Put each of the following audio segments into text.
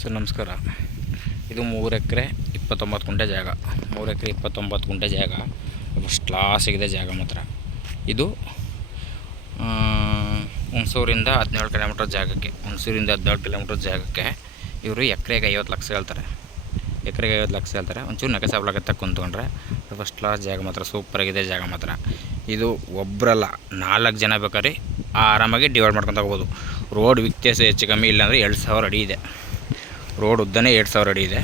Sir ನಮಸ್ಕಾರ. ಇದು 3 ಎಕರೆ 29 ಗುಂಟೆ ಜಾಗ. 3 ಎಕರೆ 29 ಗುಂಟೆ ಜಾಗ ಫಸ್ಟ್ ಕ್ಲಾಸಿಗಿದೆ ಜಾಗ ಮಾತ್ರ. ಇದು ಹುಣಸೂರಿಂದ 17 ಕಿಲೋಮೀಟ್ರ್ ಜಾಗಕ್ಕೆ, ಹುಣಸೂರಿಂದ 17 ಕಿಲೋಮೀಟ್ರ್ ಜಾಗಕ್ಕೆ ಇವರು ಎಕರೆಗೆ 50 ಲಕ್ಷ ಹೇಳ್ತಾರೆ. ಎಕರೆಗೆ 50 ಲಕ್ಷ ಹೇಳ್ತಾರೆ. ಒಂಚೂರು ನಗೆ ಸಾಬಲಾಗತ್ತೆ ಕುಂತ್ಕೊಂಡ್ರೆ. ಫಸ್ಟ್ ಕ್ಲಾಸ್ ಜಾಗ ಮಾತ್ರ, ಸೂಪರಾಗಿದೆ ಜಾಗ ಮಾತ್ರ. ಇದು ಒಬ್ಬರಲ್ಲ 4 ಜನ ಬೇಕಾದ್ರೆ ಆರಾಮಾಗಿ ಡಿವೈಡ್ ಮಾಡ್ಕೊಂಡು ಹೋಗ್ಬೋದು. ರೋಡ್ ವ್ಯತ್ಯಾಸ ಹೆಚ್ಚು ಕಮ್ಮಿ ಇಲ್ಲಾಂದರೆ 2000 ಅಡಿ ಇದೆ. ರೋಡ್ ಉದ್ದನೇ 2000 ಅಡಿ ಇದೆ.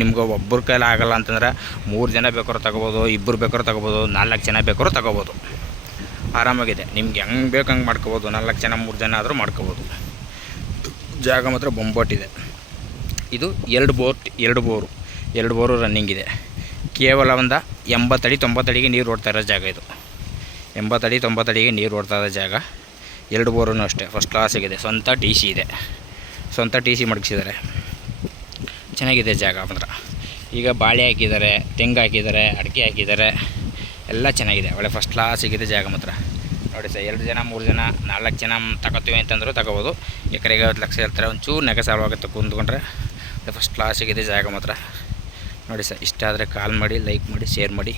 ನಿಮ್ಗೆ ಒಬ್ಬರ ಕೈಲಿ ಆಗಲ್ಲ ಅಂತಂದ್ರೆ 3 ಜನ ಬೇಕಾದ್ರೂ ತಗೋಬೋದು, 2 ಬೇಕಾದ್ರೂ ತಗೋಬೋದು, 4 ಜನ ಬೇಕಾದ್ರೂ ತಗೋಬೋದು. ಆರಾಮಾಗಿದೆ. ನಿಮ್ಗೆ ಹೆಂಗೆ ಬೇಕು ಹಂಗೆ ಮಾಡ್ಕೋಬೋದು. 4 ಜನ 3 ಜನ ಆದರೂ ಮಾಡ್ಕೋಬೋದು. ಜಾಗ ಮಾತ್ರ ಬೊಂಬಾಟಿದೆ. ಇದು 2 ಬೋರು ರನ್ನಿಂಗ್ ಇದೆ. ಕೇವಲ ಒಂದು 80 ಅಡಿ 90 ಅಡಿಗೆ ನೀರು ಓಡ್ತಾ ಇರೋ ಜಾಗ ಇದು. 80 ಅಡಿ 90 ಅಡಿಗೆ ನೀರು ಓಡ್ತಾ ಇರೋ ಜಾಗ. 2 ಬೋರೂ ಅಷ್ಟೇ ಫಸ್ಟ್ ಕ್ಲಾಸಿಗಿದೆ. ಸ್ವಂತ ಟಿ ಸಿ ಇದೆ, ಸ್ವಂತ ಟಿ ಸಿ ಮಡಗಿಸಿದ್ದಾರೆ. ಚೆನ್ನಾಗಿದೆ ಜಾಗ ಮಾತ್ರ. ಈಗ ಬಾಳೆ ಹಾಕಿದ್ದಾರೆ, ತೆಂಗು ಹಾಕಿದ್ದಾರೆ, ಅಡಿಕೆ ಹಾಕಿದ್ದಾರೆ, ಎಲ್ಲ ಚೆನ್ನಾಗಿದೆ. ಒಳ್ಳೆ ಫಸ್ಟ್ ಕ್ಲಾಸಿಗಿದೆ ಜಾಗ ಮಾತ್ರ. ನೋಡಿ ಸರ್, 2 ಜನ 3 ಜನ 4 ಜನ ತಗೋತೀವಿ ಅಂತಂದರೂ ತಗೋಬೋದು. ಎಕರೆಗೆ 50 ಲಕ್ಷ ಹೇಳ್ತಾರೆ. ಒಂಚೂರು ನೆಗೆ ಸಾಲವಾಗುತ್ತೆ ಕುಂತ್ಕೊಂಡ್ರೆ. ಫಸ್ಟ್ ಕ್ಲಾಸಿಗಿದೆ ಜಾಗ ಮಾತ್ರ. ನೋಡಿ ಸರ್, ಇಷ್ಟ ಆದರೆ ಕಾಲ್ ಮಾಡಿ, ಲೈಕ್ ಮಾಡಿ, ಶೇರ್ ಮಾಡಿ.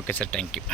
Okay sir, thank you.